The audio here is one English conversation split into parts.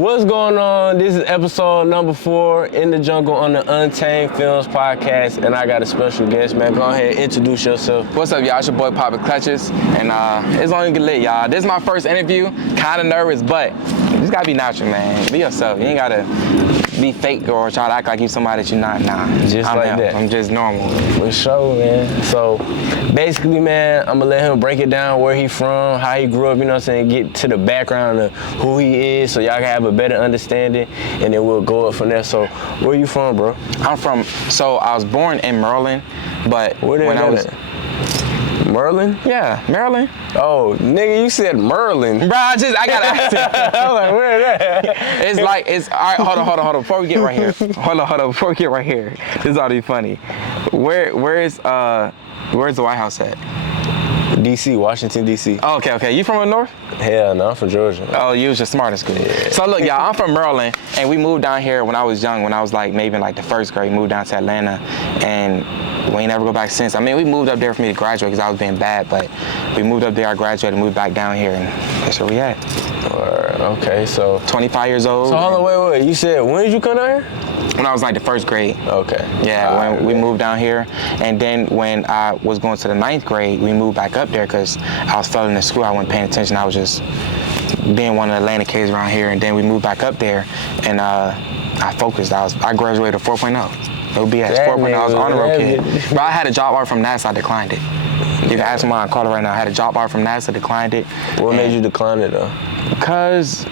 What's going on? This is episode number 4 in the jungle on the Untamed Films podcast, and I got a special guest, man. Go ahead, introduce yourself. What's up, y'all? It's your boy Poppin Clutches, and it's only get lit, y'all. This is my first interview. Kind of nervous, but you just gotta be natural, man. Be yourself. You ain't gotta be fake or try to act like you somebody that you're not. Nah, Just like that. I'm just normal. For sure, man. So basically, man, I'm gonna let him break it down where he from, how he grew up, you know what I'm saying, get to the background of who he is so y'all can have a better understanding, and then we'll go up from there. So where you from, bro? So I was born in Maryland, but when I was Merlin? Yeah, Maryland. Oh, nigga, you said Merlin. Bro, I gotta ask it. I was like, where is that? It's all right, hold on. Before we get right here. Hold on, before we get right here. This is already funny. Where's the White House at? DC, Washington, DC. Oh, okay. You from the north? Hell no, I'm from Georgia. Oh, you was just smart as good. Yeah. So look, y'all, I'm from Maryland, and we moved down here when I was young, when I was like maybe in like the first grade, moved down to Atlanta, and we ain't never go back since. I mean, we moved up there for me to graduate because I was being bad, but we moved up there, I graduated, moved back down here, and that's where we at. Okay, so 25 years old. So hold on, wait. You said, when did you come down here? When I was like the first grade. Okay. Yeah, when we moved down here. And then when I was going to the 9th grade, we moved back up there because I was failing in school. I wasn't paying attention. I was just being one of the Atlanta kids around here. And then we moved back up there, and I focused. I graduated 4.0. No BS, 4.0. I was an honor roll kid. But I had a job offer from NASA. I declined it. You can ask someone, I call it right now. I had a job offer from NASA, declined it. What made you decline it, though? Because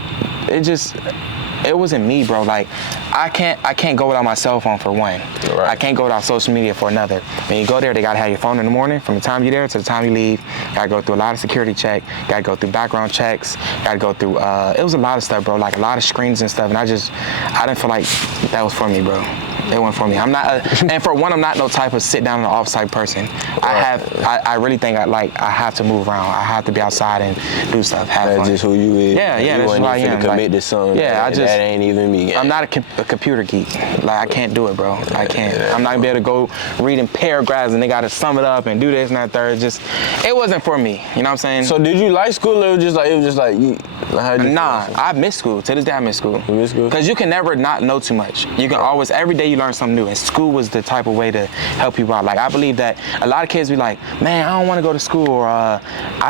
it wasn't me, bro. Like, I can't go without my cell phone for one. Right. I can't go without social media for another. When you go there, they gotta have your phone in the morning. From the time you're there to the time you leave, gotta go through a lot of security check. Gotta go through background checks. Gotta go through. It was a lot of stuff, bro. Like a lot of screens and stuff. And I didn't feel like that was for me, bro. It wasn't for me. I'm not, and for one, I'm not no type of sit down and off site person. Right. I really think I have to move around. I have to be outside and do stuff. Have That's fun. just who you is. Yeah, that's who I am. Commit to something. Yeah, that ain't even me. I'm not a computer geek. Like, I can't do it, bro. I can't. I'm not gonna be able to go reading paragraphs and they gotta sum it up and do this and that third. It wasn't for me. You know what I'm saying? So did you like school, or it was just like you? Nah, I miss school. To this day, I miss school. You miss school? Because you can never not know too much. You can always, every day you learn something new. And school was the type of way to help people out. Like, I believe that a lot of kids be like, man, I don't want to go to school, or I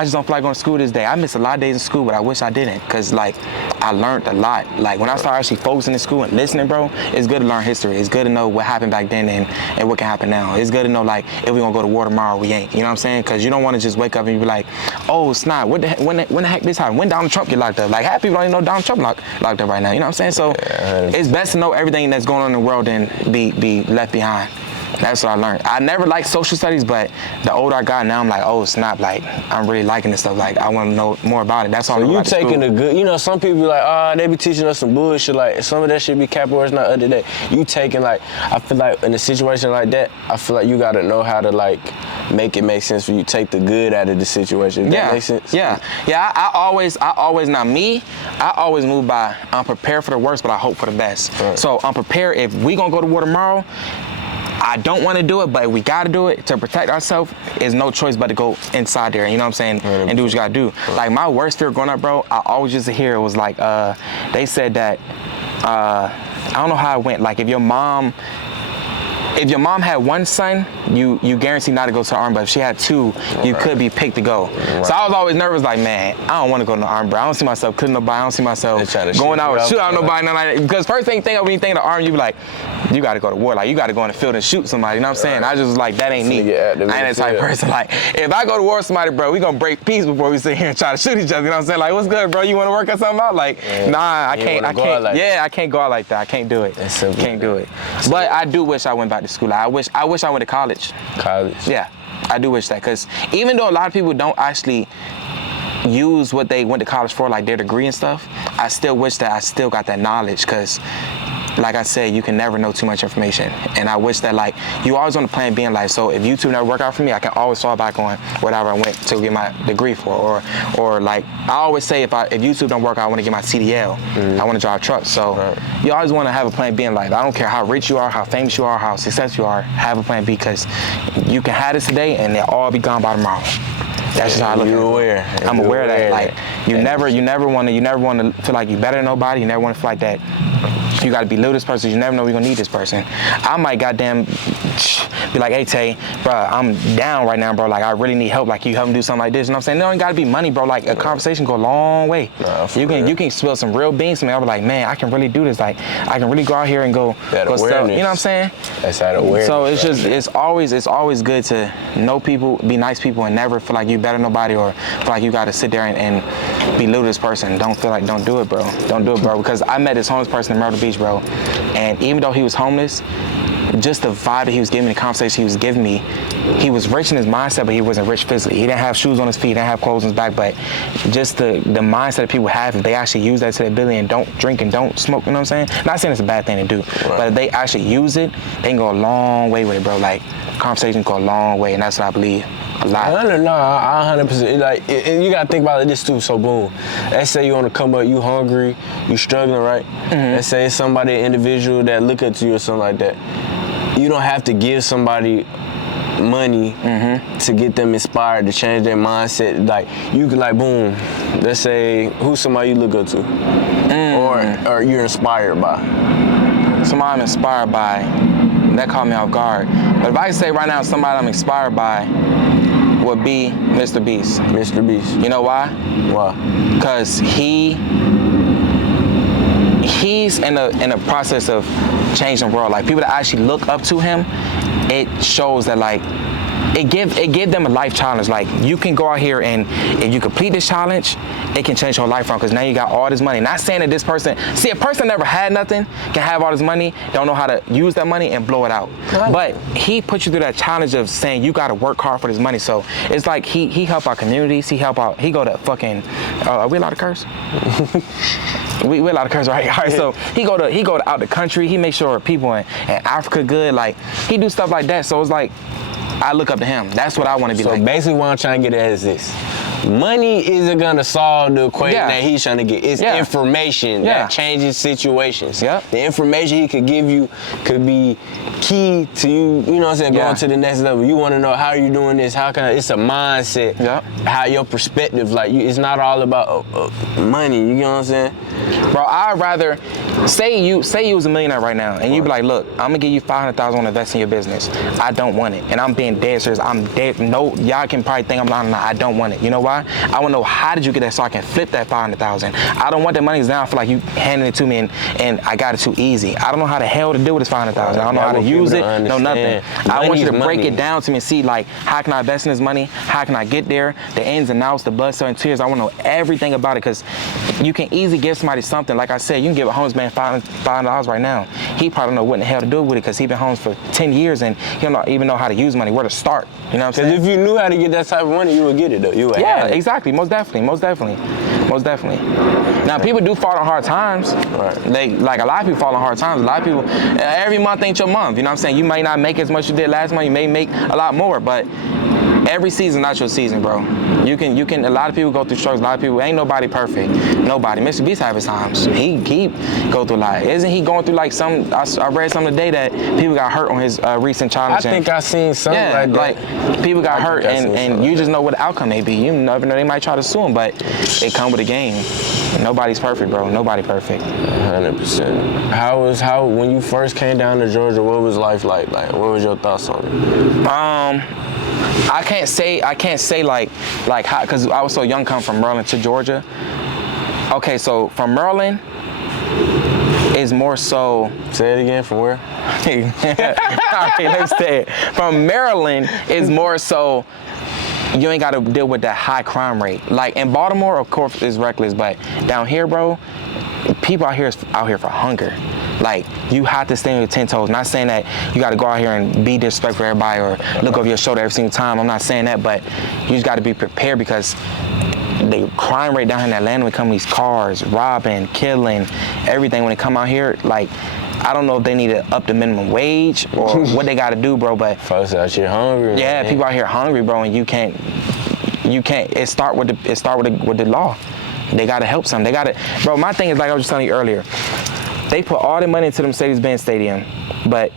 just don't feel like going to school this day. I miss a lot of days in school, but I wish I didn't. Because, like, I learned a lot. Like, when I started actually focusing in school and listening, bro, it's good to learn history. It's good to know what happened back then and what can happen now. It's good to know, like, if we're going to go to war tomorrow, we ain't. You know what I'm saying? Because you don't want to just wake up and be like, oh, snot, when the heck this happened? When Donald Trump get locked up? Like, half people don't even know Donald Trump locked up right now. You know what I'm saying? So it's best to know everything that's going on in the world than be left behind. That's what I learned. I never liked social studies, but the older I got, now I'm like, oh, snap, like, I'm really liking this stuff. Like, I want to know more about it. That's all. So you taking the good, you know, some people be like, they be teaching us some bullshit, like, some of that shit be cap or it's not other day. You taking, like, I feel like in a situation like that, I feel like you got to know how to, like, make it make sense for you, take the good out of the situation. Does that make sense? Yeah. I always move by, I'm prepared for the worst, but I hope for the best. Right. So I'm prepared. If we gonna go to war tomorrow, I don't want to do it, but we got to do it to protect ourselves. Is no choice but to go inside there, you know what I'm saying, and do what you got to do. Like, my worst fear growing up, bro, I always used to hear it was like, they said that, I don't know how it went, like, if your mom had one son, you guarantee not to go to the army, but if she had two, you could be picked to go. Right. So I was always nervous, like, man, I don't want to go to the army, bro. I don't see myself killing nobody. I don't see myself going out and shoot out nobody. Nothing like that. Because first thing you think of when you think of the army, you be like, you got to go to war. Like, you got to go in the field and shoot somebody. You know what I'm saying? I just was like, that ain't me. I ain't that type of person. Like, if I go to war with somebody, bro, we gonna break peace before we sit here and try to shoot each other. You know what I'm saying? Like, what's good, bro? You want to work on something out? Like, nah, I can't. I can't go out like that. I can't do it. Can't do it. But I do wish I went back to school. I wish I went to college. Yeah, I do wish that, because even though a lot of people don't actually use what they went to college for, like their degree and stuff, I still wish that I still got that knowledge, because like I said, you can never know too much information. And I wish that, like, you always on the plan being like, so if YouTube never work out for me, I can always fall back on whatever I went to get my degree for. Or like, I always say, if YouTube don't work out, I want to get my CDL. I want to drive trucks. So you always want to have a plan B in life. I don't care how rich you are, how famous you are, how successful you are, have a plan B, because you can have this today and they'll all be gone by tomorrow. That's just how I look at it. You're aware. I'm aware of that. Like you Yeah. never want to feel like you better than nobody. You never want to feel like that. You got to be little this person. You never know you're gonna need this person. I might goddamn be like, hey Tay, bro, I'm down right now, bro. Like I really need help. Like you help me do something like this. You know what I'm saying? No, it ain't gotta be money, bro. Like a conversation go a long way. You can spill some real beans to me. I'll be like, man, I can really do this. Like I can really go out here and go awareness. sell. You know what I'm saying? That's that awareness. So it's just it's always good to know people, be nice people, and never feel like you better than nobody or feel like you got to sit there and belittle this person. Don't do it, bro. Don't do it, bro. Because I met this homeless person in Myrtle Beach, bro, and even though he was homeless, just the vibe that he was giving me, the conversation he was giving me, he was rich in his mindset, but he wasn't rich physically. He didn't have shoes on his feet, he didn't have clothes on his back, but just the mindset that people have, if they actually use that to their ability and don't drink and don't smoke, you know what I'm saying? Not saying it's a bad thing to do, but if they actually use it, they can go a long way with it, bro. Like, conversations go a long way, and that's what I believe. A lot. I 100%. Like, and you gotta think about this too. So boom, let's say you on the come up, you hungry, you struggling, right? Let's say it's somebody, an individual that look up to you or something like that. You don't have to give somebody money to get them inspired to change their mindset. Like you could, like, boom, let's say who's somebody you look up to, or you're inspired by. Somebody I'm inspired by. That caught me off guard. But if I say right now somebody I'm inspired by would be Mr. Beast. Mr. Beast. You know why? Why? Because he's in a process of changing the world. Like people that actually look up to him, it shows that like it give them a life challenge. Like you can go out here and if you complete this challenge, it can change your life around because now you got all this money. Not saying that this person, see, a person never had nothing can have all this money, don't know how to use that money and blow it out. But he put you through that challenge of saying you got to work hard for this money. So it's like he help our communities. He go to fucking. Are we allowed to curse? we allowed to curse, right? All right. So he go to out the country. He make sure people in Africa good. Like he do stuff like that. So it's like I look up to him. That's what I want to be like. So basically what I'm trying to get at is this. Money isn't gonna solve the equation that he's trying to get. It's information that changes situations. The information he could give you could be key to you, you know what I'm saying, going to the next level. You wanna know how you're doing this, it's a mindset, how your perspective, like it's not all about money, you know what I'm saying? Bro, I'd rather, say you was a millionaire right now, and you be like, look, I'm gonna give you $500,000 to invest in your business. I don't want it. And I'm being dead serious. I'm dead. No, y'all can probably think I'm lying. I don't want it. You know why? I wanna know how did you get that so I can flip that $500,000. I don't want that money down. I feel like you handing it to me and I got it too easy. I don't know how the hell to do with this $500,000. I don't know how to use it. No, nothing. I want you to break it down to me and see, like, how can I invest in this money? How can I get there? The ins and outs, the blood, sweat, and tears. I wanna know everything about it because you can easily give somebody something. Like I said, you can give a homeless man $500 right now. He probably don't know what in the hell to do with it because he been homeless for 10 years and he don't even know how to use money, where to start. You know what I'm saying? Because if you knew how to get that type of money, you would get it though. You would have it. Exactly. Most definitely. Now people do fall on hard times. They like a lot of people fall on hard times. A lot of people, every month ain't your month. You know what I'm saying? You might not make as much as you did last month. You may make a lot more, but every season not your season, bro. You can. A lot of people go through struggles. A lot of people, ain't nobody perfect. Nobody. Mr. Beast have his times. He go through a lot. Isn't he going through like some? I read something today that people got hurt on his recent challenge. I think I seen something like that. Like people got hurt, and you just know what the outcome may be. You never know. They might try to sue him, but it come with a game. Nobody's perfect, bro. Nobody perfect. 100%. How when you first came down to Georgia, what was life like? Like, what was your thoughts on it? I can't say like how, because I was so young coming from Maryland to Georgia. Okay, so from Maryland is more so. Say it again. From where? All right, let's say it. From Maryland is more so. You ain't got to deal with that high crime rate. Like in Baltimore, of course, is reckless, but down here, bro, people out here for hunger. Like, you have to stay on your 10 toes. Not saying that you got to go out here and be disrespectful to everybody or look over your shoulder every single time. I'm not saying that, but you just got to be prepared because the crime rate down here in Atlanta when it comes to these cars, robbing, killing, everything, when they come out here, like, I don't know if they need to up the minimum wage or what they got to do, bro, but folks out here hungry. Yeah, man. People out here hungry, bro, and you can't. It start with the law. They got to help some. They got to, bro. My thing is, like I was just telling you earlier, they put all the money into the Mercedes-Benz Stadium, but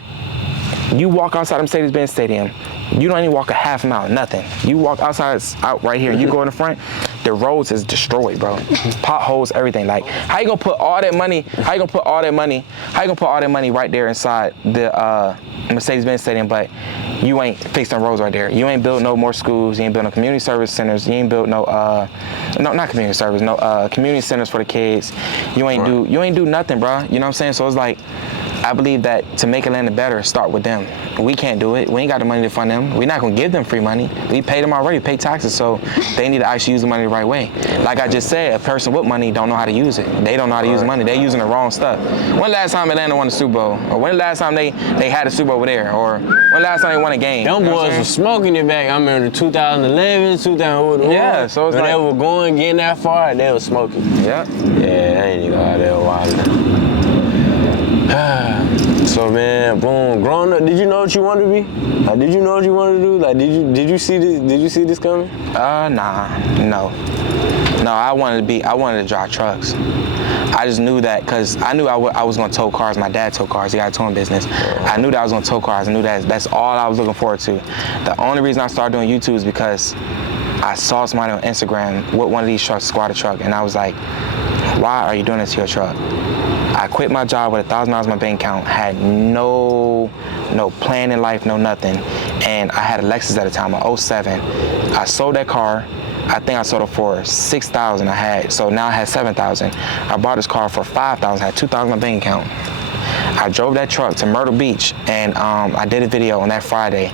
you walk outside the Mercedes-Benz Stadium, You don't even walk a half mile, nothing. You walk out right here, you go in the front, the roads is destroyed, bro. Potholes, everything. Like, how you gonna put all that money right there inside the Mercedes-Benz Stadium, but you ain't fixed them roads right there. You ain't built no more schools, you ain't built no community service centers, you ain't built no not community service, community centers for the kids. You ain't do nothing, bro. You know what I'm saying? So it's like, I believe that to make Atlanta better, start with them. We can't do it. We ain't got the money to fund them. We're not gonna give them free money. We paid them already, pay taxes, so they need to actually use the money the right way. Like I just said, a person with money don't know how to use it. They don't know how to use the money. They're using the wrong stuff. When last time Atlanta won the Super Bowl? Or when last time they had a Super Bowl over there? Or when last time they won a game? Them boys were smoking it back. I remember 2011, 2001. Yeah, so it's when like, they were going, getting that far, they were smoking. Yeah. Yeah, I ain't even out there wild. So man, boom. Growing up, did you know what you wanted to be? Like, did you know what you wanted to do? Like, did you see this? Did you see this coming? No. I wanted to drive trucks. I just knew that because I knew I was going to tow cars. My dad towed cars. He got a towing business. I knew that I was going to tow cars. I knew that's all I was looking forward to. The only reason I started doing YouTube is because I saw somebody on Instagram with one of these trucks, squatter truck, and I was like, why are you doing this to your truck? I quit my job with $1,000 in my bank account, had no plan in life, no nothing. And I had a Lexus at the time, a 07. I sold that car. I think I sold it for $6,000 so now I had $7,000. I bought this car for $5,000, had $2,000 in my bank account. I drove that truck to Myrtle Beach and I did a video on that Friday.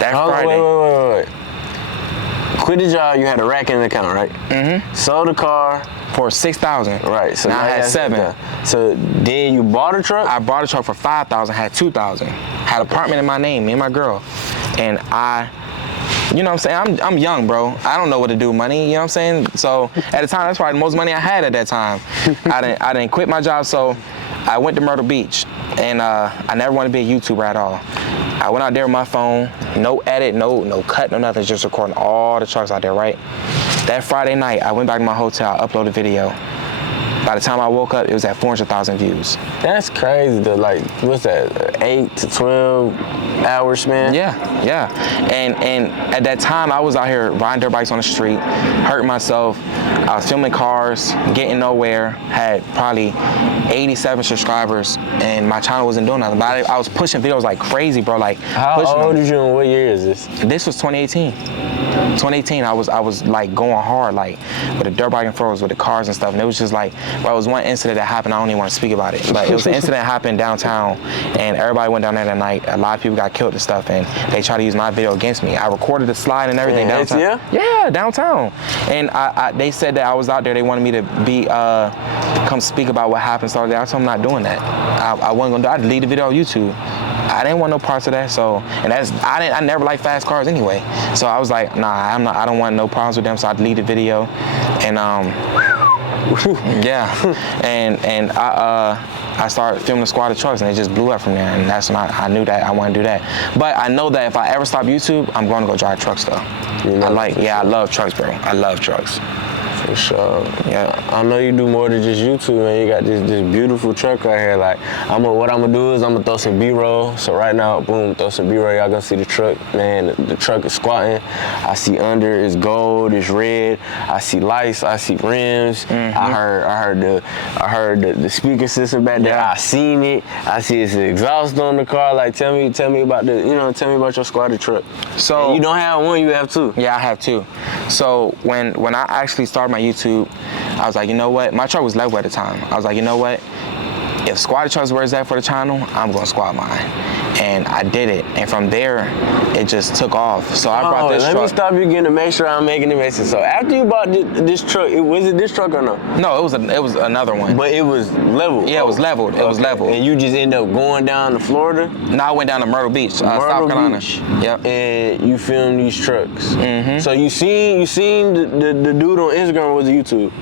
Wait. Quit the job, you had a rack in the account, right? Mm-hmm. Sold the car. For $6,000. Right, so now I had $7,000. So then you bought a truck? I bought a truck for $5,000, had $2,000. Had an apartment in my name, me and my girl. And you know what I'm saying? I'm young, bro. I don't know what to do with money, you know what I'm saying? So at the time, that's probably the most money I had at that time. I didn't quit my job, so I went to Myrtle Beach. And I never wanted to be a YouTuber at all. I went out there with my phone, no edit, no cut, no nothing, just recording all the trucks out there, right? That Friday night, I went back to my hotel, uploaded a video. By the time I woke up, it was at 400,000 views. That's crazy though, like, what's that, 8 to 12 hours, man? Yeah. And at that time, I was out here riding dirt bikes on the street, hurting myself. I was filming cars, getting nowhere, had probably 87 subscribers, and my channel wasn't doing nothing. But I was pushing videos like crazy, bro. Like, how old is you and what year is this? This was 2018. 2018, I was like going hard, like with the dirt bike and furrows, with the cars and stuff. And it was just like, bro, it was one incident that happened. I don't even want to speak about it, but it was an incident that happened downtown, and everybody went down there that night. A lot of people got killed and stuff, and they tried to use my video against me. I recorded the slide and everything downtown. Yeah, downtown. And they said that I was out there. They wanted me to be come speak about what happened. So I told them I'm not doing that. I wasn't gonna do. I'd delete the video on YouTube. I didn't want no parts of that. So, and I never liked fast cars anyway. So I was like, nah, I don't want no problems with them. So I deleted the video, and yeah, and I started filming the squad of trucks, and it just blew up from there. And that's when I knew that I wanted to do that. But I know that if I ever stop YouTube, I'm going to go drive trucks though. I love trucks, bro. I love trucks. For sure. Yeah. I know you do more than just YouTube, man. You got this beautiful truck right here. Like, what I'm gonna do is I'm gonna throw some B-roll. So right now, boom, throw some B-roll. Y'all gonna see the truck, man. The truck is squatting. I see under, it's gold, it's red. I see lights, I see rims. Mm-hmm. I heard the speaker system back there. Yeah. I seen it. I see it's exhaust on the car. Like, tell me about tell me about your squatter truck. So and you don't have one, you have two. Yeah, I have two. So when I actually started my YouTube, I was like, you know what? My truck was level at the time. I was like, you know what? If squatted trucks where it's at for the channel, I'm gonna squat mine. And I did it. And from there, it just took off. So I brought this truck. Let me stop you again to make sure I'm making it make sense. So after you bought this truck, was it this truck or no? No, it was another one. But it was leveled? Yeah, it was leveled. It was leveled. And you just end up going down to Florida? No, I went down to Myrtle Beach, South Carolina. Yep. And you filmed these trucks. Mm-hmm. So you seen the dude on Instagram, or was it YouTube?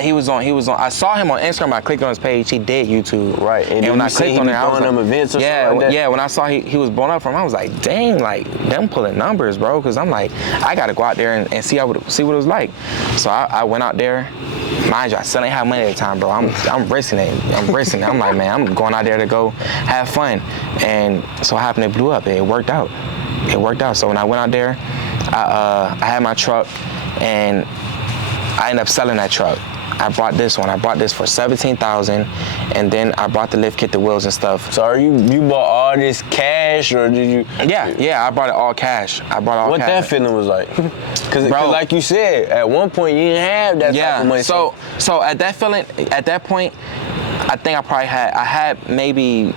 He was on. I saw him on Instagram. I clicked on his page. He did YouTube. Right. And when I clicked on it, I was them events or something like that? Yeah. When I saw he was blown up from, I was like, dang, like them pulling numbers, bro. Because I'm like, I gotta go out there and see what it was like. So I went out there. Mind you, I still ain't have money at the time, bro. I'm risking it. I'm like, man, I'm going out there to go have fun. And so it happened. It blew up. It worked out. it worked out. So when I went out there, I had my truck, and I ended up selling that truck. I bought this one. I bought this for $17,000, and then I bought the lift kit, the wheels and stuff. So you bought all this cash, or did you? Yeah, I bought it all cash. I bought all what cash. What that feeling was like? Because like you said, at one point you didn't have that type of money. So at that point, I think I had maybe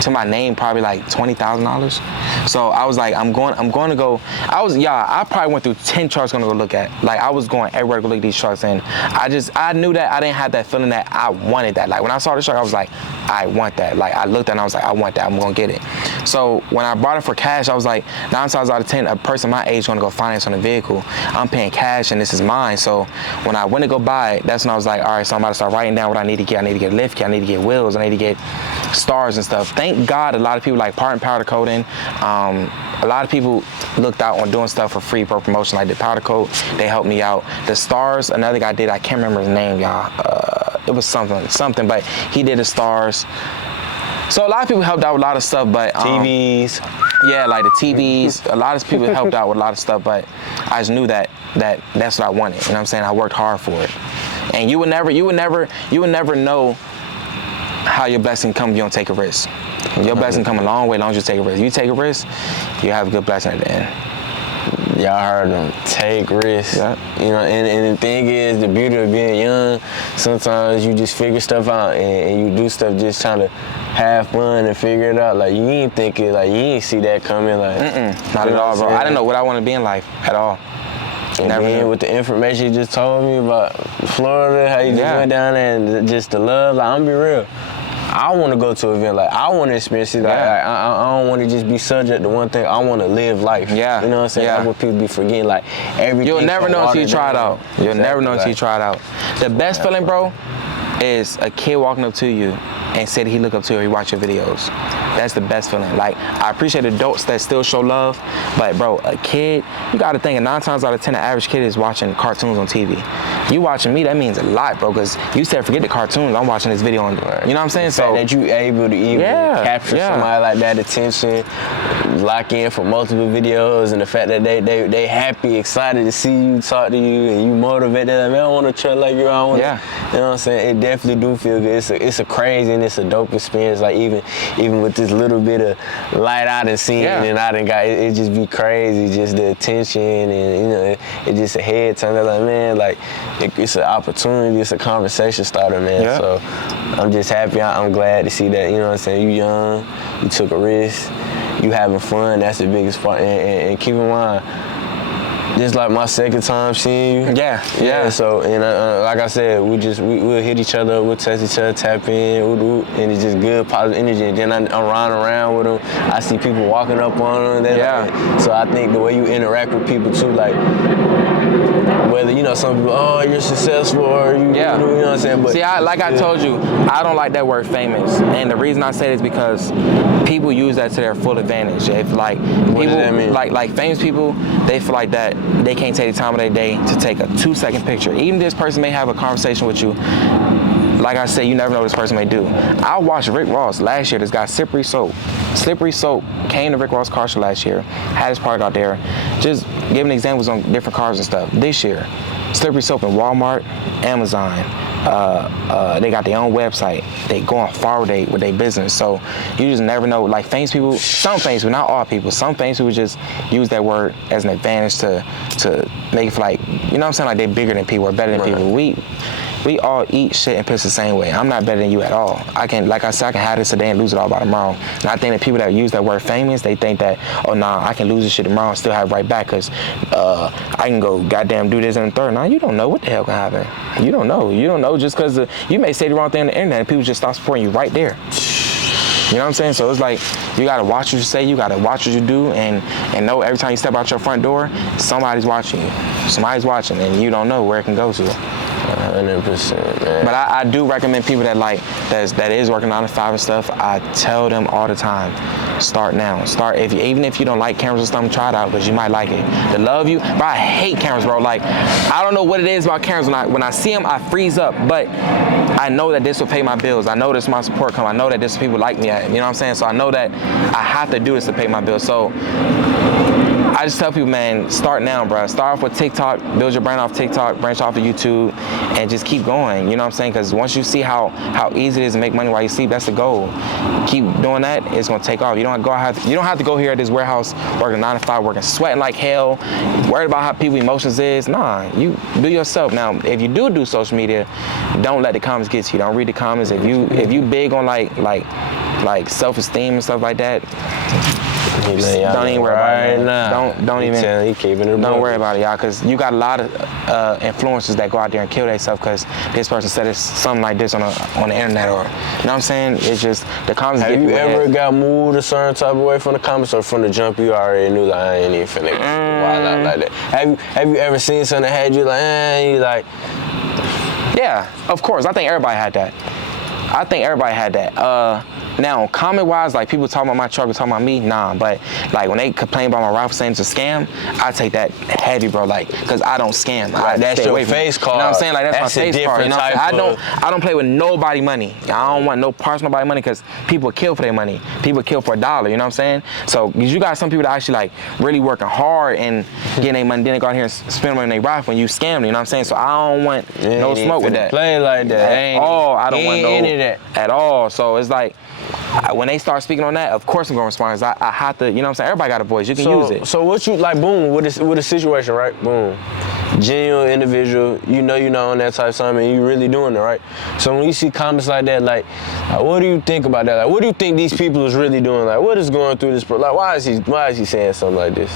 to my name probably like $20,000. So I was like, I'm going to go. I probably went through 10 trucks gonna go look at. Like, I was going everywhere to go look at these trucks, and I knew that I didn't have that feeling that I wanted that. Like, when I saw this truck, I was like, I want that. Like, I looked at it and I was like, I want that. I'm gonna get it. So when I bought it for cash, I was like, 9 times out of 10, a person my age gonna go finance on a vehicle. I'm paying cash and this is mine. So when I went to go buy it, that's when I was like, all right, so I'm about to start writing down what I need to get. I need to get a lift kit, I need to get wheels, I need to get stars and stuff. Thank God a lot of people like powder coating. A lot of people looked out on doing stuff for free for promotion, like the powder coat. They helped me out. The stars, another guy did. I can't remember his name, y'all. It was something, but he did the stars. So a lot of people helped out with a lot of stuff, but TVs. Yeah, like the TVs. A lot of people helped out with a lot of stuff, but I just knew that that's what I wanted. You know what I'm saying? I worked hard for it. And you would never know how your blessing come if you don't take a risk. Your blessing come a long way as long as you take a risk. You take a risk, you have a good blessing at the end. Y'all heard them, take risks. Yeah. You know, and the thing is, the beauty of being young, sometimes you just figure stuff out and you do stuff just trying to have fun and figure it out. Like, you ain't thinking, like, you ain't see that coming. Like, not at all, bro. I didn't know what I want to be in life at all. And then with the information you just told me about Florida, how you just went down there and just the love, like, I'm gonna be real. I want to go to an event. Like, I want to experience it. Like, I don't want to just be subject to one thing. I want to live life. Yeah. You know what I'm saying? That's what people be forgetting. Like, everything. You'll never know until you try it out. You'll Exactly. never know until you try it out. The best feeling, bro, is a kid walking up to you and said he look up to you or he watch your videos. That's the best feeling. Like, I appreciate adults that still show love, but bro, a kid, you gotta think 9 times out of 10, the average kid is watching cartoons on TV. You watching me, that means a lot, bro, because you said forget the cartoons, I'm watching this video on, you know what I'm saying? The fact that you able to even capture somebody like that attention, lock in for multiple videos, and the fact that they happy, excited to see you, talk to you, and you motivate them. Like, man, I want to try like you. I want to, you know what I'm saying? It definitely do feel good. It's a crazy and it's a dope experience. Like, even with this little bit of light I done seen and I done got, it just be crazy, just the attention, and you know, it just a head turner. Like, man, like, it's an opportunity, it's a conversation starter, man. So I'm just happy, I'm glad to see that, you know what I'm saying? You young, you took a risk, you having fun, that's the biggest part. And keep in mind, this like my second time seeing you. Yeah. So, and like I said, we'll hit each other, we'll text each other, tap in, and it's just good, positive energy. And then I'm riding around with them. I see people walking up on them. Like, so I think the way you interact with people too, like, whether, you know, some people, oh, you're successful, or you know what I'm saying? But see, I told you, I don't like that word famous. And the reason I say it is because people use that to their full advantage. If like what people, does that mean? like famous people, they feel like that they can't take the time of their day to take a 2-second picture. Even this person may have a conversation with you. Like I said, you never know what this person may do. I watched Rick Ross last year. This guy, Slippery Soap. Slippery Soap came to Rick Ross car show last year, had his product out there, just giving examples on different cars and stuff. This year, Slippery Soap in Walmart, Amazon, they got their own website. They going forward with their business. So you just never know. Like, famous people, some famous people, not all people, some famous people just use that word as an advantage to make it feel like, you know what I'm saying, like they're bigger than people or better than people. We all eat shit and piss the same way. I'm not better than you at all. I can have this today and lose it all by tomorrow. And I think that people that use that word famous, they think that, oh, nah, I can lose this shit tomorrow and still have it right back because I can go goddamn do this and the third. Nah, you don't know what the hell can happen. You don't know. You don't know just because you may say the wrong thing on the internet and people just stop supporting you right there. You know what I'm saying? So it's like, you gotta watch what you say, you gotta watch what you do, and know every time you step out your front door, somebody's watching you. Somebody's watching, and you don't know where it can go to. 100%, man. But I do recommend people that is working 9 to 5 and stuff. I tell them all the time, start now. Start even if you don't like cameras or something, try it out because you might like it. The love you, but I hate cameras, bro. Like, I don't know what it is about cameras. When I see them, I freeze up. But I know that this will pay my bills. I know this is my support come. I know that this people like me at. You know what I'm saying? So I know that I have to do this to pay my bills. So I just tell people, man, start now, bro. Start off with TikTok, build your brand off TikTok, branch off of YouTube, and just keep going. You know what I'm saying? Because once you see how easy it is to make money while you sleep, that's the goal. Keep doing that, it's gonna take off. You don't have to go here at this warehouse working 9 to 5, working, sweating like hell, worried about how people emotions is. Nah, you do yourself. Now, if you do social media, don't let the comments get to you. Don't read the comments. If you big on like self-esteem and stuff like that, don't even worry about it. Don't worry about it, y'all, because you got a lot of influencers that go out there and kill themselves because this person said it's something like this on the internet, or you know what I'm saying? It's just the comments. Have you ever got moved a certain type of way from the comments, or from the jump you already knew like I ain't even finna wild out like that? Have you ever seen something that had you like, you like? Yeah, of course. I think everybody had that. Now, comment-wise, like people talking about my truck or talking about me, nah. But like when they complain about my rifle saying it's a scam, I take that heavy, bro. Like, cause I don't scam. That's your face card. You know what I'm saying? Like that's my face card. You know what I'm saying? I don't play with nobody money. I don't want no parts of nobody money because people kill for their money. People kill for $1. You know what I'm saying? So you got some people that actually like really working hard and getting their money, then they go out here and spend money on their rifle and you scam them. You know what I'm saying? So I don't want no smoke with that. Play like that. At all. I don't want no at all. So it's like, when they start speaking on that, of course I'm gonna respond. I have to, you know what I'm saying? Everybody got a voice. You can use it. So what you like? Boom, with a situation, right? Boom, genuine individual. You know on that type of something, and you really doing it, right? So when you see comments like that, like what do you think about that? Like, what do you think these people is really doing? Like, what is going through this? Like, why is he saying something like this?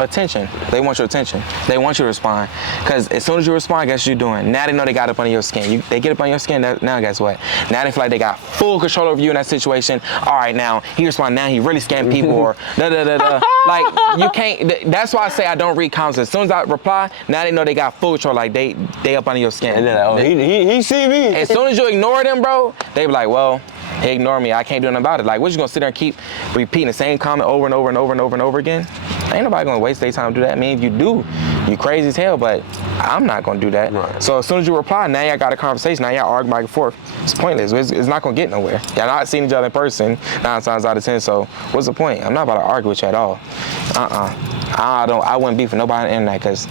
Attention. They want your attention. They want you to respond. Because as soon as you respond, guess what you're doing? Now they know they got up under your skin. They get up on your skin, now guess what? Now they feel like they got full control over you in that situation. All right, now he respond, now he really scamming people or da-da-da-da. Like, you can't, that's why I say I don't read comments. As soon as I reply, now they know they got full control, like they up under your skin. And then, oh, he see me. As soon as you ignore them, bro, they be like, well, he ignored me. I can't do nothing about it. Like, what you gonna sit there and keep repeating the same comment over and over and over and over and over again? Ain't nobody gonna waste their time to do that. I mean, if you do, you crazy as hell, but I'm not gonna do that. Right. So as soon as you reply, now y'all got a conversation. Now y'all argue back and forth. It's pointless. It's not gonna get nowhere. Y'all not seeing each other in person 9 times out of 10. So what's the point? I'm not about to argue with you at all. I wouldn't beef with nobody on the internet because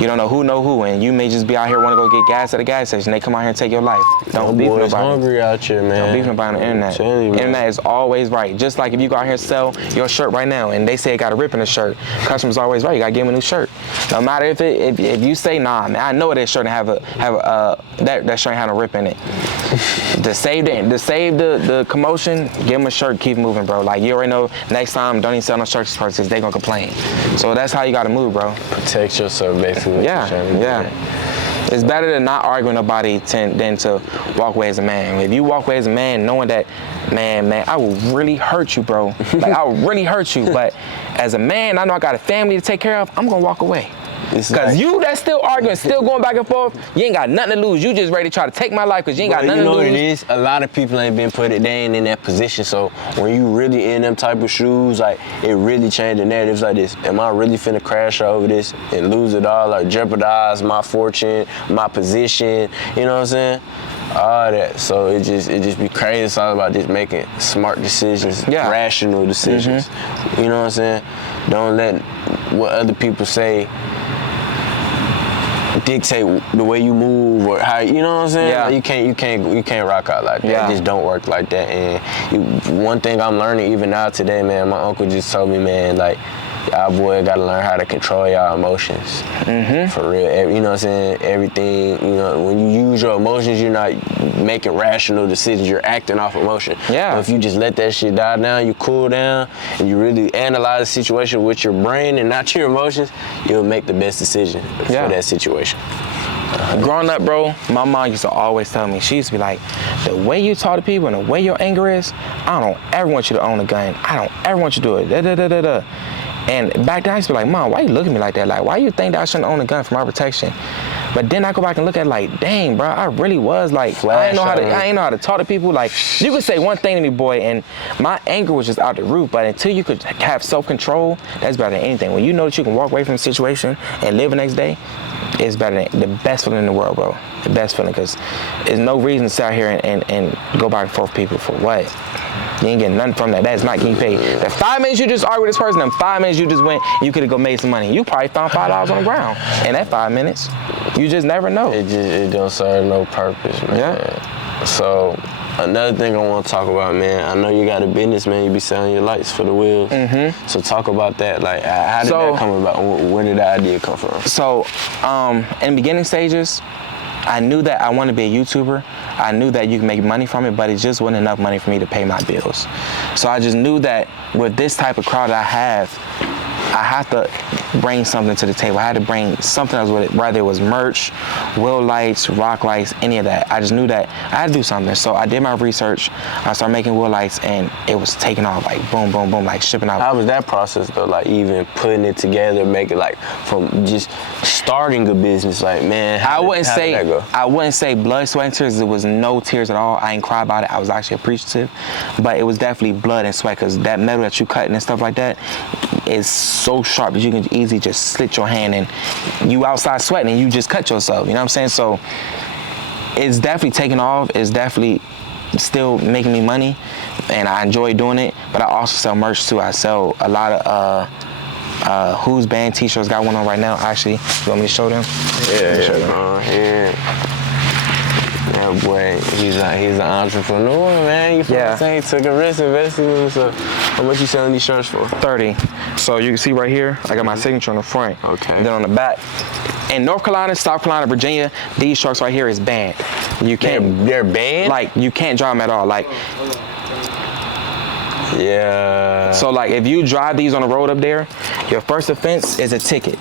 you don't know who, and you may just be out here want to go get gas at a gas station. They come out here and take your life. Don't beef with nobody. Hungry out here, man. Don't beef with nobody on the internet. Internet is always right. Just like if you go out here and sell your shirt right now, and they say it got a rip in the shirt, customer's always right. You gotta give them a new shirt. No matter if you say nah, man, I know that shirt have that shirt have a rip in it. To save the commotion, give them a shirt. Keep moving, bro. Like you already know. Next time, don't even sell no shirts because they gonna complain. So that's how you gotta move, bro. Protect yourself, basically. Yeah. It's better to not argue with nobody than to walk away as a man. If you walk away as a man knowing that, man, I will really hurt you, bro. Like, I will really hurt you. But as a man, I know I got a family to take care of. I'm going to walk away. Because you that's still arguing, still going back and forth, you ain't got nothing to lose. You just ready to try to take my life because you ain't got nothing to lose. You know what it is? A lot of people ain't been they ain't in that position. So when you really in them type of shoes, like, it really changed the narratives like this. Am I really finna crash over this and lose it all, or jeopardize my fortune, my position? You know what I'm saying? All that. So it just be crazy. It's all about just making smart decisions, rational decisions. You know what I'm saying? Don't let what other people say dictate the way you move or how, you know what I'm saying? Yeah. Like, you can't rock out like that. It just don't work like that. And one thing I'm learning even now today, man, my uncle just told me, man, like, y'all boy gotta learn how to control y'all emotions. For real. You know what I'm saying? Everything, you know, when you use your emotions, you're not making rational decisions. You're acting off emotion. Yeah. But if you just let that shit die down, you cool down, and you really analyze the situation with your brain and not your emotions, you'll make the best decision for that situation. Growing up, bro, my mom used to always tell me, she used to be like, the way you talk to people and the way your anger is, I don't ever want you to own a gun. I don't ever want you to do it. Da-da-da-da-da. And back then I used to be like, Mom, why you look at me like that? Like, why you think that I shouldn't own a gun for my protection? But then I go back and look at it like, dang, bro, I really was like, I ain't know how to talk to people. Like, you could say one thing to me, boy, and my anger was just out the roof. But until you could have self-control, that's better than anything. When you know that you can walk away from a situation and live the next day, it's better than the best feeling in the world, bro. The best feeling, because there's no reason to sit out here and go back and forth with people for what? You ain't getting nothing from that. That's not getting paid. The 5 minutes you just argued with this person, them 5 minutes you just went, you could have go made some money. You probably found $5 on the ground in that 5 minutes. You just never know. It don't serve no purpose, man. Yeah. So another thing I want to talk about, man, I know you got a business, man. You be selling your lights for the wheels. Mm-hmm. So talk about that. Like, how did that come about? Where did the idea come from? So, in the beginning stages, I knew that I wanted to be a YouTuber. I knew that you can make money from it, but it just wasn't enough money for me to pay my bills. So I just knew that with this type of crowd I have to bring something to the table. I had to bring something else with it, whether it was merch, wheel lights, rock lights, any of that. I just knew that I had to do something. So I did my research. I started making wheel lights, and it was taking off, like boom, boom, boom, like shipping out. How was that process though? Like even putting it together, make it like from just starting a business. Like, man, I wouldn't say blood, sweat, and tears. There was no tears at all. I ain't cry about it. I was actually appreciative, but it was definitely blood and sweat, because that metal that you cutting and stuff like that is so sharp that you can easily just slit your hand, and you outside sweating and you just cut yourself. You know what I'm saying? So it's definitely taking off. It's definitely still making me money, and I enjoy doing it. But I also sell merch too. I sell a lot of Who's Band t-shirts. Got one on right now, actually. You want me to show them? Yeah. Yeah, boy, he's an entrepreneur, man. You feel what I'm saying? He took a risk, invested in himself. How much you selling these shirts for? $30. So you can see right here, I got my signature on the front. Okay. And then on the back. In North Carolina, South Carolina, Virginia, these shirts right here is banned. You can't. They're banned? Like, you can't drive them at all. Like. Yeah. So like, if you drive these on the road up there, your first offense is a ticket.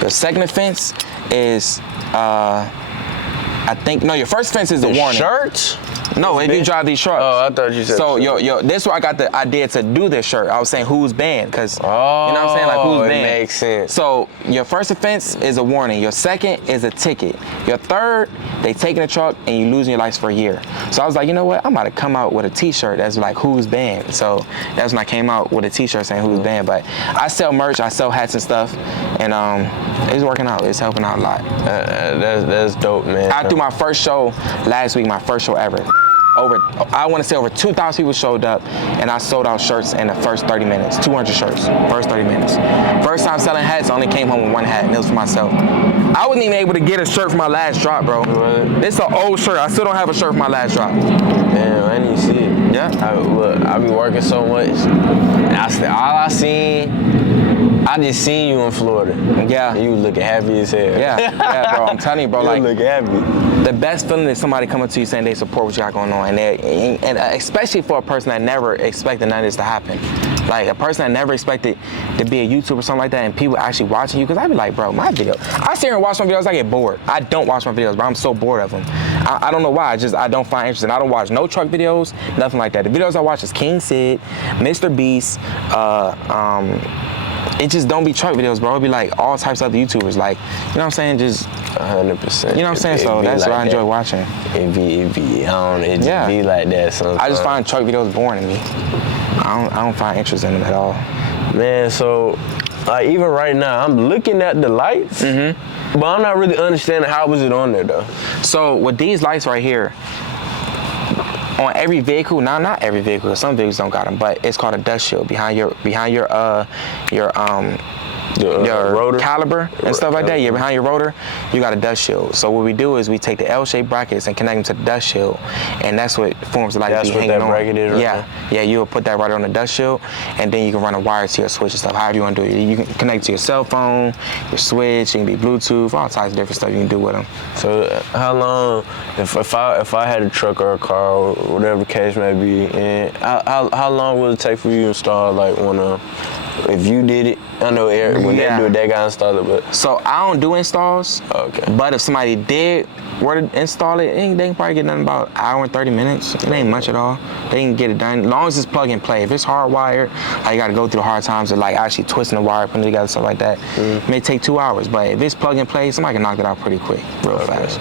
Your second offense is, your first offense is the warning. Shirts? No, if you drive these trucks. Oh, I thought you said. So this is where I got the idea to do this shirt. I was saying who's banned, because you know what I'm saying, like who's banned. It makes sense. So your first offense is a warning. Your second is a ticket. Your third, they taking the truck and you losing your license for a year. So I was like, you know what? I'm about to come out with a T-shirt that's like who's banned. So that's when I came out with a T-shirt saying who's banned. But I sell merch, I sell hats and stuff, and it's working out. It's helping out a lot. That's dope, man. I threw my first show last week, my first show ever. I want to say over 2,000 people showed up, and I sold out shirts in the first 30 minutes. 200 shirts, first 30 minutes. First time selling hats, I only came home with one hat, and it was for myself. I wasn't even able to get a shirt for my last drop, bro. Right. This is an old shirt. I still don't have a shirt for my last drop. Damn, I didn't see it. Yeah. I be working so much. I just seen you in Florida. Yeah. You looking happy as hell. Yeah, bro. I'm telling you, bro. You look happy. The best feeling is somebody coming to you saying they support what you got going on, and especially for a person that never expected none of this to happen. Like a person that never expected to be a YouTuber or something like that, and people actually watching you. Because I be like, bro, my video. I sit here and watch my videos. I get bored. I don't watch my videos, but I'm so bored of them. I don't know why. I don't find interesting. I don't watch no truck videos, nothing like that. The videos I watch is King Sid, Mr. Beast. It just don't be truck videos, bro. It be like all types of other YouTubers, like, you know what I'm saying? Just 100%. You know what I'm saying? So that's like what I enjoy watching. It just be like that sometimes. I just find truck videos boring to me. I don't find interest in them at all. Man, so like even right now, I'm looking at the lights, but I'm not really understanding how was it on there though. So with these lights right here, on every vehicle, not every vehicle, some vehicles don't got them, but it's called a dust shield behind your rotor caliber and stuff like that. Yeah, behind your rotor, you got a dust shield. So what we do is we take the L-shaped brackets and connect them to the dust shield, and that's what forms the light. That's what that bracket is, right? Yeah. You'll put that right on the dust shield, and then you can run a wire to your switch and stuff. However you want to do it, you can connect to your cell phone, your switch. It can be Bluetooth, all types of different stuff you can do with them. So how long, if I had a truck or a car or whatever the case may be, and how long will it take for you to install like one of? If you did it, I know Eric, when they do it, they got installed it, but. So I don't do installs. Okay. But if somebody did, were to install it, they can probably get done in about an hour and 30 minutes. It ain't much at all. They can get it done as long as it's plug and play. If it's hardwired, you got to go through the hard times of like actually twisting the wire, putting it together, stuff like that. It may take 2 hours, but if it's plug and play, somebody can knock it out pretty quick, real fast.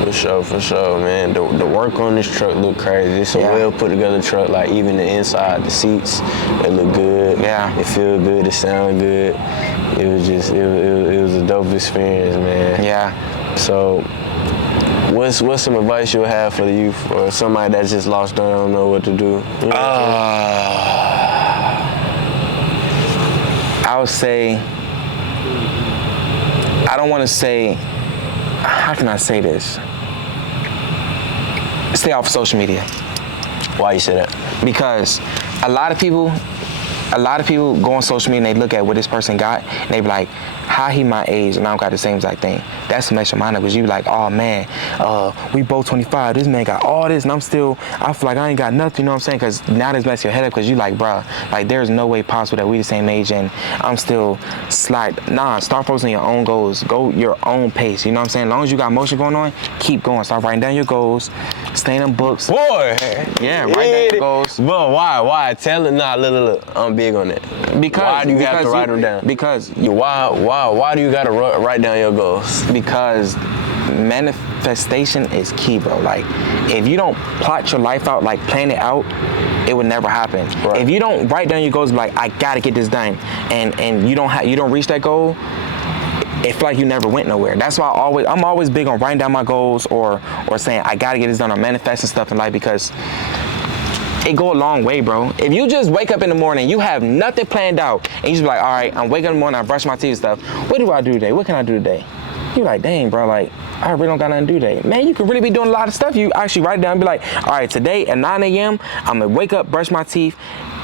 For sure, man. The work on this truck look crazy. It's a well put together truck. Like even the inside, the seats, they look good. Yeah. It feel good. It sound good. It was just, it was a dope experience, man. Yeah. So, what's some advice you'll have for the youth or somebody that's just lost, don't know what to do? You know I would say, I don't want to say, how can I say this? Stay off of social media. Why you say that? Because a lot of people go on social media and they look at what this person got and they be like, how he my age and I don't got the same exact thing. That's what makes your mind up, because you be like, oh man, we both 25, this man got all this and I feel like I ain't got nothing, you know what I'm saying? Because now this messes your head up, because you like, bruh, like there's no way possible that we the same age and I'm still start focusing on your own goals, go your own pace, you know what I'm saying? As long as you got motion going on, keep going, start writing down your goals, stay in them books. Boy! Yeah, write down your goals. But why? Tell it, look, I'm big on that. Because why do you have to write them down? Because why do you gotta write down your goals? Because manifestation is key, bro. Like, if you don't plot your life out, like plan it out, it would never happen. Right. If you don't write down your goals, like I gotta get this done, and you don't reach that goal, it feel like you never went nowhere. That's why I'm always big on writing down my goals or saying I gotta get this done or manifesting stuff in life, because it go a long way, bro. If you just wake up in the morning, you have nothing planned out, and you just be like, all right, I'm waking up in the morning, I brush my teeth and stuff. What do I do today? What can I do today? You're like, dang, bro, like, I really don't got nothing to do today. Man, you could really be doing a lot of stuff. You actually write it down and be like, all right, today at 9 a.m., I'm gonna wake up, brush my teeth.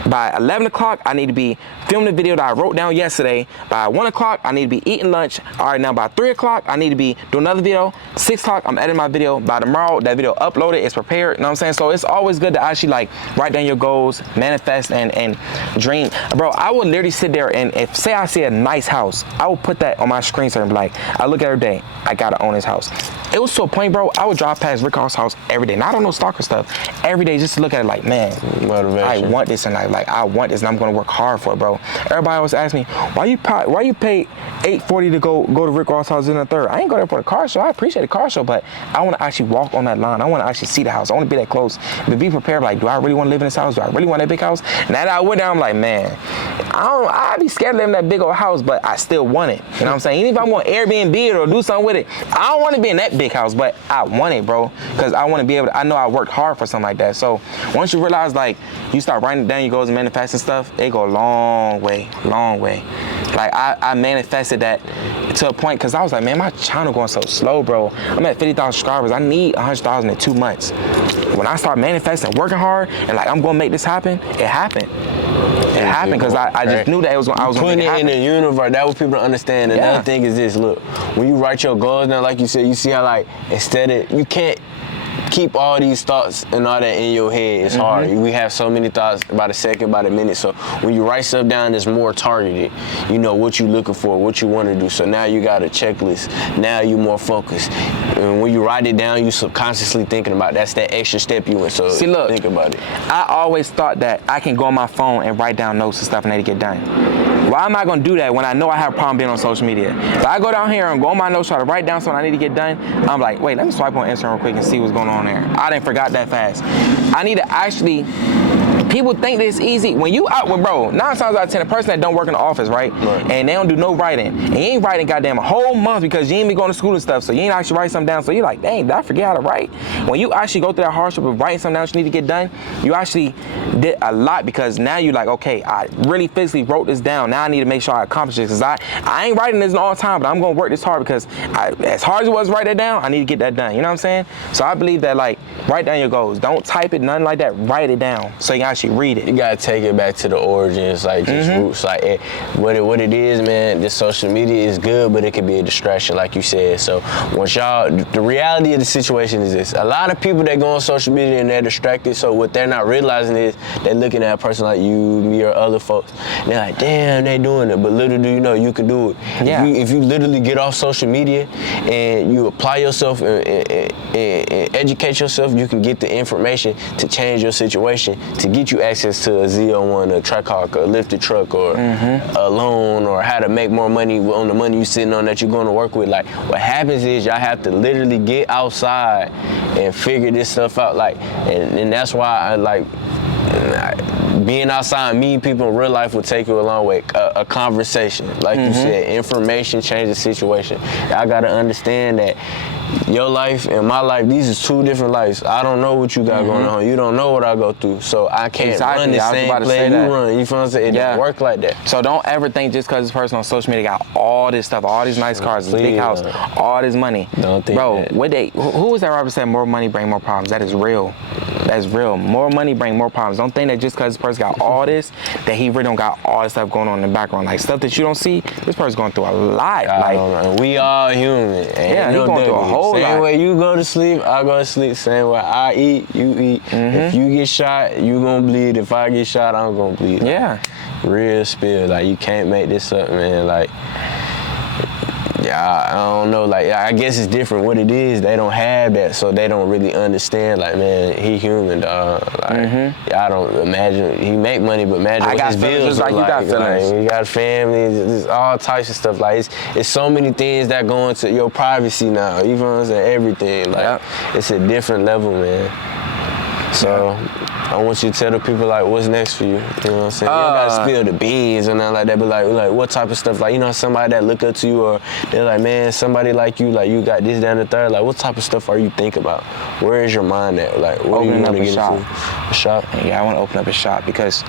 By 11 o'clock, I need to be filming the video that I wrote down yesterday. By 1 o'clock, I need to be eating lunch. All right, now by 3 o'clock, I need to be doing another video. 6 o'clock, I'm editing my video. By tomorrow, that video uploaded, it's prepared, you know what I'm saying? So it's always good to actually like write down your goals, manifest and dream. Bro, I would literally sit there and say I see a nice house, I would put that on my screen so and be like, I look at every day, I gotta own this house. It was to a point, bro, I would drive past Rick Ross' house every day. Now, I don't know stalker stuff. Every day, just to look at it like, man, motivation. I want this in life. Like, I want this and I'm gonna work hard for it, bro. Everybody always asks me, why you pay $840 to go to Rick Ross' house in the third? I ain't go there for the car show. I appreciate the car show, but I wanna actually walk on that line. I wanna actually see the house. I wanna be that close. But be prepared, like, do I really wanna live in this house? Do I really want that big house? Now that I went down, I'm like, man, I'd be scared to live in that big old house, but I still want it. You know what I'm saying? Even if I want Airbnb it or do something with it, I don't wanna be in that big house, but I want it, bro. Because I wanna be able to, I know I worked hard for something like that. So once you realize, like, you start writing down your goals and manifesting stuff, it go a long way. Like, I manifested that to a point, because I was like, man, my channel going so slow, bro. I'm at 50,000 subscribers. I need 100,000 in 2 months. When I start manifesting, working hard, and like, I'm gonna make this happen, it happened. It happened because I just knew that I was gonna putting make it happen. in the universe. That what people understand. Another thing is this: look, when you write your goals down, like you said, you see how like instead of you can't keep all these thoughts and all that in your head. It's hard. We have so many thoughts about a second, about a minute. So when you write stuff down, it's more targeted. You know what you're looking for, what you want to do. So now you got a checklist. Now you're more focused. And when you write it down, you subconsciously thinking about it. That's that extra step you went. So see, look, think about it. I always thought that I can go on my phone and write down notes and stuff and they get done. Why am I gonna do that when I know I have a problem being on social media? If I go down here and go on my notes, try to write down something I need to get done, I'm like, wait, let me swipe on Instagram real quick and see what's going on there. I didn't forgot that fast. I need to actually, people think that it's easy. When you out with, bro, 9 times out of 10, a person that don't work in the office, right? And they don't do no writing, and you ain't writing goddamn a whole month because you ain't been going to school and stuff, so you ain't actually write something down. So you're like, dang, did I forget how to write? When you actually go through that hardship of writing something down that you need to get done, you actually did a lot, because now you're like, okay, I really physically wrote this down. Now I need to make sure I accomplish this, because I ain't writing this all the time, but I'm gonna work this hard, because as hard as it was to write that down, I need to get that done. You know what I'm saying? So I believe that, like, write down your goals. Don't type it, nothing like that. Write it down so you can actually actually read it. You gotta take it back to the origins, like just roots. Like what it is, man. This social media is good, but it can be a distraction, like you said. So once the reality of the situation is this: a lot of people that go on social media and they're distracted. So what they're not realizing is they're looking at a person like you, me, or other folks. And they're like, damn, they doing it. But little do you know, you can do it. Yeah. If you literally get off social media and you apply yourself and educate yourself, you can get the information to change your situation, to get you access to a Z01, a Trackhawk, a lifted truck, or a loan, or how to make more money on the money you sitting on that you're going to work with. Like, what happens is y'all have to literally get outside and figure this stuff out. Like, and that's why I like being outside, meeting people in real life will take you a long way. A conversation, like you said, information changes the situation. I gotta understand that your life and my life, these is two different lives. I don't know what you got going on. You don't know what I go through. So I can't run the same play you run. You feel what I'm saying? It doesn't work like that. So don't ever think just because this person on social media got all this stuff, all these nice cars, this big house, all this money. Don't think that. Who was that rapper said more money bring more problems? That is real. That's real. More money bring more problems. Don't think that just because this person got all this, that he really don't got all this stuff going on in the background. Like stuff that you don't see, this person's going through a lot. Like, we all human. Yeah, he's going through a whole lot. Same way you go to sleep, I go to sleep. Same way I eat, you eat. If you get shot, you gonna bleed. If I get shot, I'm gonna bleed. Yeah. Real spill. Like, you can't make this up, man. Like, I don't know, like, I guess it's different. What it is, they don't have that, so they don't really understand, like, man, he human, dog. Like, I don't imagine, he make money, but imagine what his bills just like you got feelings. Like, you got family, there's all types of stuff. Like, it's so many things that go into your privacy now, you know what I'm saying, everything. Like, it's a different level, man. So, I want you to tell the people, like, what's next for you. You know what I'm saying? You don't gotta spill the beans or nothing like that, but like what type of stuff, like, you know, somebody that look up to you, or they're like, man, somebody like you got this, that, and the third. Like, what type of stuff are you thinking about? Where is your mind at? Like, what do you want to get into? A shop? Yeah, I want to open up a shop because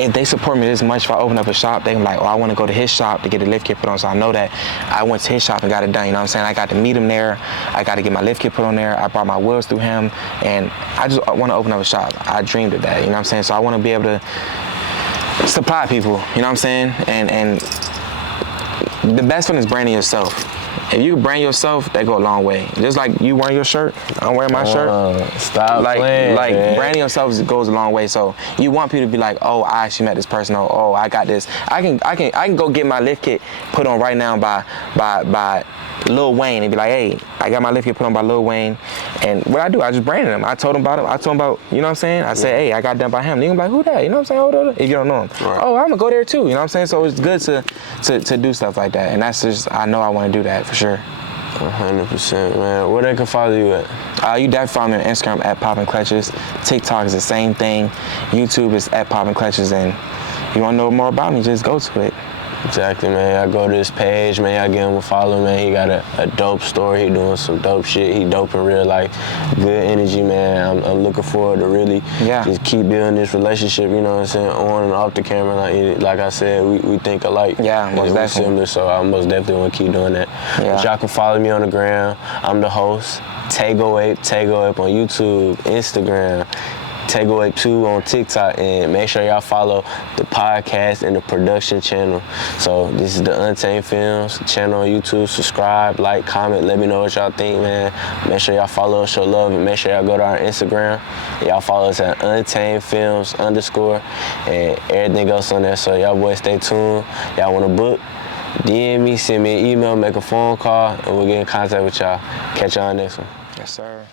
if they support me this much, if I open up a shop, they can be like, oh, I want to go to his shop to get a lift kit put on. So I know that I went to his shop and got it done. You know what I'm saying? I got to meet him there. I got to get my lift kit put on there. I brought my wheels through him. And I just want to open up a shop. I dreamed of that. You know what I'm saying? So I want to be able to supply people. You know what I'm saying? And the best one is branding yourself. If you brand yourself, that go a long way. Just like you wearing your shirt, I'm wearing my shirt. Stop playing, man. Branding yourself goes a long way. So you want people to be like, oh, I actually met this person. Oh, I got this. I can go get my lift kit put on right now by Lil Wayne and be like, hey, I got my lift kit put on by Lil Wayne. And what I do, I just branded him. I told him about him. I told him about, you know what I'm saying? I said, hey, I got done by him. They gonna be like, who that? You know what I'm saying? Hold on. If you don't know him. Right. Oh, I'm gonna go there too. You know what I'm saying? So it's good to do stuff like that. And that's just, I know I want to do that for sure. 100%, man. Where they can follow you at? You definitely follow me on Instagram at Poppin Clutches. TikTok is the same thing. YouTube is at Poppin Clutches. And you want to know more about me, just go to it. Exactly, man. I go to his page, man. I give him a follow, man. He got a dope story. He doing some dope shit. He dope in real life. Good energy, man. I'm looking forward to really just keep building this relationship, you know what I'm saying, on and off the camera. Like I said, we think alike. Yeah, most definitely. Similar, so I most definitely want to keep doing that. Yeah. But y'all can follow me on the gram. I'm the host. Tago Ape on YouTube, Instagram. Tago Ape 2 on TikTok, and make sure y'all follow the podcast and the production channel. So this is the Untamed Films channel on YouTube. Subscribe, like, comment, let me know what y'all think, man. Make sure y'all follow us, show love, and make sure y'all go to our Instagram. Y'all follow us at Untamed Films _ and everything else on there. So y'all boys stay tuned. Y'all want to book? DM me, send me an email, make a phone call, and we'll get in contact with y'all. Catch y'all next one. Yes, sir.